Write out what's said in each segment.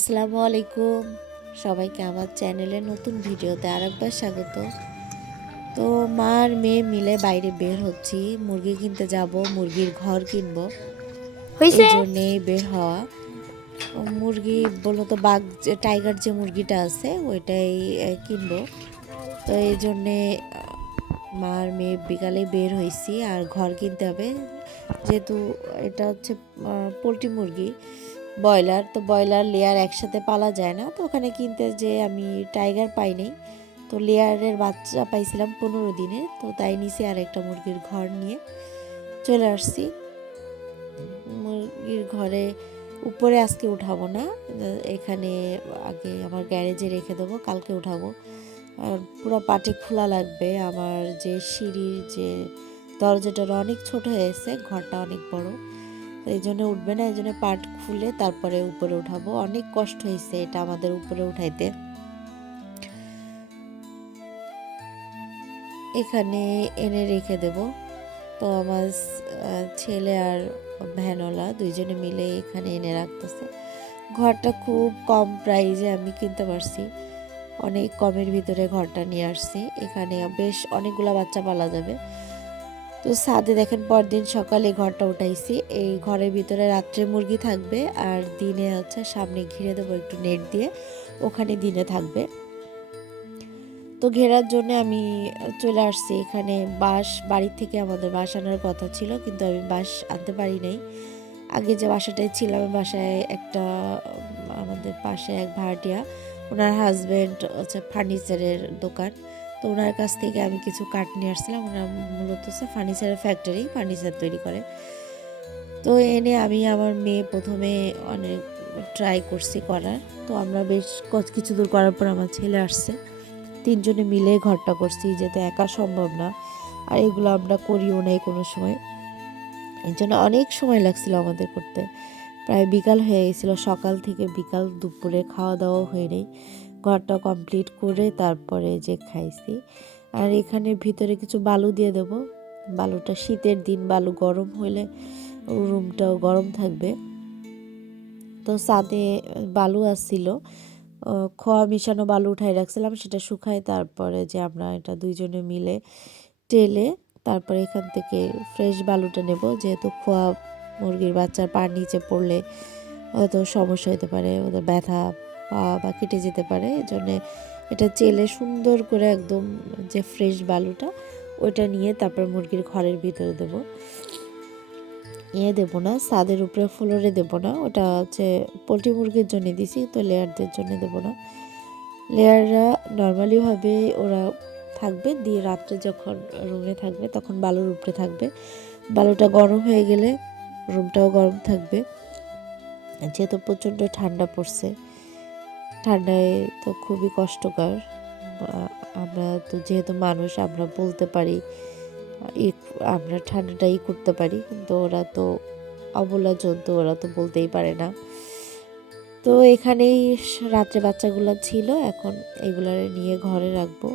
আসসালামু আলাইকুম, সবাইকে আমার চ্যানেলে নতুন ভিডিওতে আরেকবার স্বাগত। তো মা আর মেয়ে মিলে বাইরে বের হচ্ছি, মুরগি কিনতে যাব, মুরগির ঘর কিনবো, এই হইছে জন্যেই বের হওয়া। মুরগি বলো তো টাইগার যে মুরগিটা আছে ওইটাই কিনবো। তো এই জন্যে মা আর মেয়ে বিকালে বের হয়েছি, আর ঘর কিনতে হবে। যেহেতু এটা হচ্ছে পোলট্রি মুরগি, ব্রয়লার, তো ব্রয়লার লেয়ার একসাথে পালা যায় না, তো ওখানে কিনতে যে আমি টাইগার পাইনি, তো লেয়ারের বাচ্চা পাইছিলাম 15 দিনে, তো তাই নিচে আর একটা মুরগির ঘর নিয়ে চলে আসছি। মুরগির ঘরে উপরে আজকে উঠাবো না, এখানে আগে আমার গ্যারেজে রেখে দেবো, কালকে উঠাবো। আর পুরো পাটে খোলা লাগবে, আমার যে সিঁড়ির যে দরজাটা অনেক ছোট হয়েছে, ঘরটা অনেক বড়, এই জন্য উঠবে না, এই জন্য পাট খুলে তারপরে উপরে উঠাবো। অনেক কষ্ট হয়েছে এটা আমাদের উপরে উঠাইতে। এখানে এনে রেখে দেব। তো আমার ছেলে আর ভ্যানওয়ালা দুইজনে মিলে এখানে এনে রাখতেছে। ঘরটা খুব কম প্রাইজে আমি কিনতে পারছি, অনেক কমের ভিতরে ঘরটা নিয়ে আসছি। এখানে বেশ অনেকগুলা বাচ্চা পালা যাবে। তো ছাদে দেখেন পরদিন সকালে ঘরটা উঠাইছি, এই ঘরের ভিতরে রাত্রে মুরগি থাকবে, আর দিনে হচ্ছে সামনে ঘিরে দেবো একটু নেট দিয়ে, ওখানে দিনে থাকবে। তো ঘেরার জন্য আমি চলে আসছি এখানে। বাড়ির থেকে আমাদের বাঁশ আনার কথা ছিল, কিন্তু আমি বাঁশ আনতে পারি নাই। আগে যে বাসাটায় ছিলাম, বাসায় একটা আমাদের পাশে এক ভাড়াটিয়া, ওনার হাজব্যান্ড হচ্ছে ফার্নিচারের দোকান, তো ওনার কাছ থেকে আমি কিছু কাঠ নিয়ে আসছিলাম। ওনার মূলত হচ্ছে ফার্নিচারের ফ্যাক্টরি, ফার্নিচার তৈরি করে। তো এনে আমি আমার মেয়ে প্রথমে অনেক ট্রাই করছি করার। তো আমরা বেশ কিছু দূর করার পর আমার ছেলে আসছে, তিনজনে মিলে ঘরটা করছি, যেতে একা সম্ভব না, আর এগুলো আমরা করিও নাই কোনো সময়। এই জন্য অনেক সময় লাগছিল আমাদের করতে, প্রায় বিকাল হয়ে গেছিলো। সকাল থেকে বিকাল দুপুরে খাওয়া দাওয়া হয়ে নেই, ঘরটা কমপ্লিট করে তারপরে যে খাইছি। আর এখানে ভিতরে কিছু বালু দিয়ে দেব, বালুটা শীতের দিন, বালু গরম হলে রুমটাও গরম থাকবে। তো ছাদে বালু আসছিল, খোয়া মিশানো বালু উঠাই রাখছিলাম, সেটা শুকায় তারপরে যে আমরা এটা দুইজনে মিলে টেলে তারপরে এখান থেকে ফ্রেশ বালুটা নেব। যেহেতু খোয়া মুরগির বাচ্চার পার নিচে পড়লে হয়তো সমস্যা হতে পারে, ওদের ব্যথা পা বা কেটে যেতে পারে, এই জন্যে এটা চেলে সুন্দর করে একদম যে ফ্রেশ বালুটা ওইটা নিয়ে তারপর মুরগির ঘরের ভিতরে দেবো। দেবো না, ছাদের উপরে ফ্লোরে দেবো না, ওটা হচ্ছে পোলট্রি মুরগির জন্য দিছি, তো লেয়ারদের জন্য দেবো না। লেয়াররা নর্মালিভাবে ওরা থাকবে, দিয়ে রাত্রে যখন রুমে থাকবে তখন বালুর উপরে থাকবে। বালুটা গরম হয়ে গেলে রুমটাও গরম থাকবে। যেহেতু প্রচণ্ড ঠান্ডা পড়ছে, ঠান্ডায় তো খুবই কষ্টকর। আমরা তো যেহেতু মানুষ, আমরা বলতে পারি আমরা ঠান্ডাটাই করতে পারি, কিন্তু ওরা তো অবলা জন্তু, ওরা তো বলতেই পারে না। তো এখানেই রাত্রে বাচ্চাগুলো ছিল, এখন এগুলো নিয়ে ঘরে রাখবো।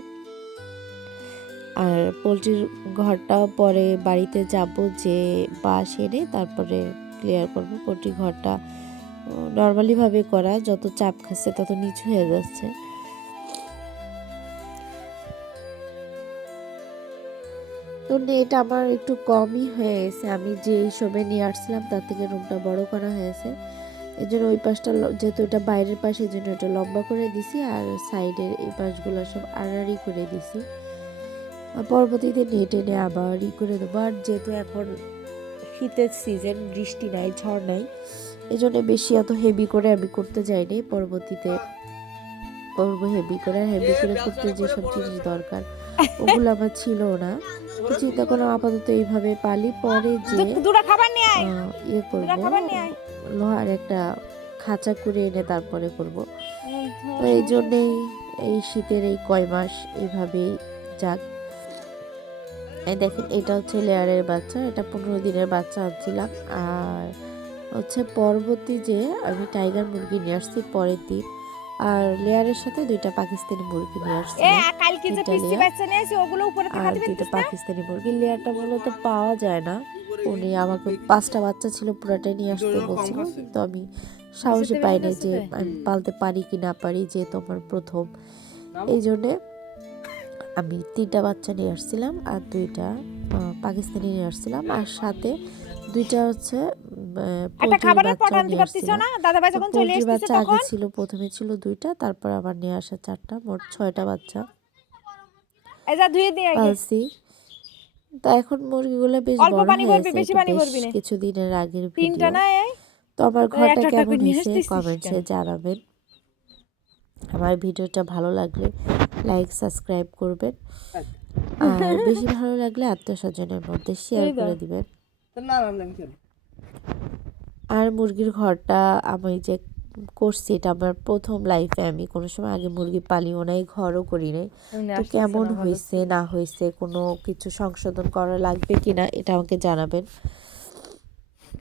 আর পোলট্রির ঘরটা পরে বাড়িতে যাব, যে বাঁশ এনে তারপরে ক্লিয়ার করব। পোলট্রির ঘরটা নর্মালিভাবে করা, যত চাপ খাচ্ছে তত নিচু হয়ে যাচ্ছে। তো এটা আমার একটু কমই হয়ে গেছে, আমি যে হিসেবে নিয়ে আসছিলাম তার থেকে রুমটা বড় করা হয়েছে। এই জন্য ওই পাশটা, যেহেতু এটা বাইরের পাশে, এই জন্য এটা লম্বা করে দিছি, আর সাইডের এই পাশগুলো সব আড়াআড়ি করে দিছি। পরবর্তীতে নেট এনে আবার করে দেবো। আর যেহেতু এখন শীতের সিজন, বৃষ্টি নাই, ঝড় নাই, এই জন্য বেশি এত হেভি করে আমি করতে যাইনি। পরবর্তীতে করবো হেভি করে, আর হেভি করে করতে যেসব জিনিস দরকার ওগুলো আমার ছিল না, তো চিন্তা করলাম আপাতত এইভাবে পালি, পরে যে ইয়ে করবো, লোহার একটা খাঁচা করে এনে তারপরে করব। তো এই জন্যেই এই শীতের এই কয় মাস এইভাবেই যাক। এই দেখেন, এটা হচ্ছে লেয়ারের বাচ্চা, এটা 15 দিনের বাচ্চা আনছিলাম। আর হচ্ছে পরবর্তী যে আমি টাইগার মুরগি নিয়ে আসছি পরের দিন, আর লেয়ারের সাথে দুইটা পাকিস্তানি মুরগি নিয়ে আসছিলাম, আর দুইটা পাকিস্তানি মুরগি। লেয়ারটা মূলত পাওয়া যায় না, উনি আমাকে 5টা বাচ্চা ছিল পুরাটাই নিয়ে আসতে বলছিল, তো আমি সাহসী পাই না যে আমি পালতে পারি কি না পারি, যে তোমার প্রথম। এই জন্যে আমি 3টা বাচ্চা নিয়ে আসছিলাম আর 2টা পাকিস্তানি নিয়ে আসছিলাম, আর সাথে 2টা হচ্ছে পোলট্রির বাচ্চা নিয়ে আসছিলাম। পোলট্রির বাচ্চা আগে ছিল, প্রথমে ছিল 2টা, তারপর আবার নিয়ে আসা 4টা, মোট 6টা বাচ্চা পালছি। তো এখন মুরগিগুলো বেশ বড় হয়েছে, বেশ কিছুদিনের আগের ভিডিও। তো আমার ঘরটা কেমন হয়েছে কমেন্টসে জানাবেন। আমার ভিডিওটা ভালো লাগলে লাইক সাবস্ক্রাইব করবেন, আর বেশি ভালো লাগলে আত্মীয়স্বজনের মধ্যে শেয়ার করে দিবেন। আর মুরগির ঘরটা আমি যে করছি, এটা আমার প্রথম লাইফে, আমি কোনো সময় আগে মুরগি পালিও নাই, ঘরও করি নাই। তো কেমন হয়েছে না হয়েছে, কোনো কিছু সংশোধন করা লাগবে কিনা এটা আমাকে জানাবেন।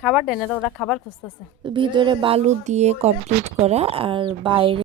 খাবার দেন না, ওরা খাবার খুঁজতেছে। ভিতরে বালু দিয়ে কমপ্লিট করা, আর বাইরে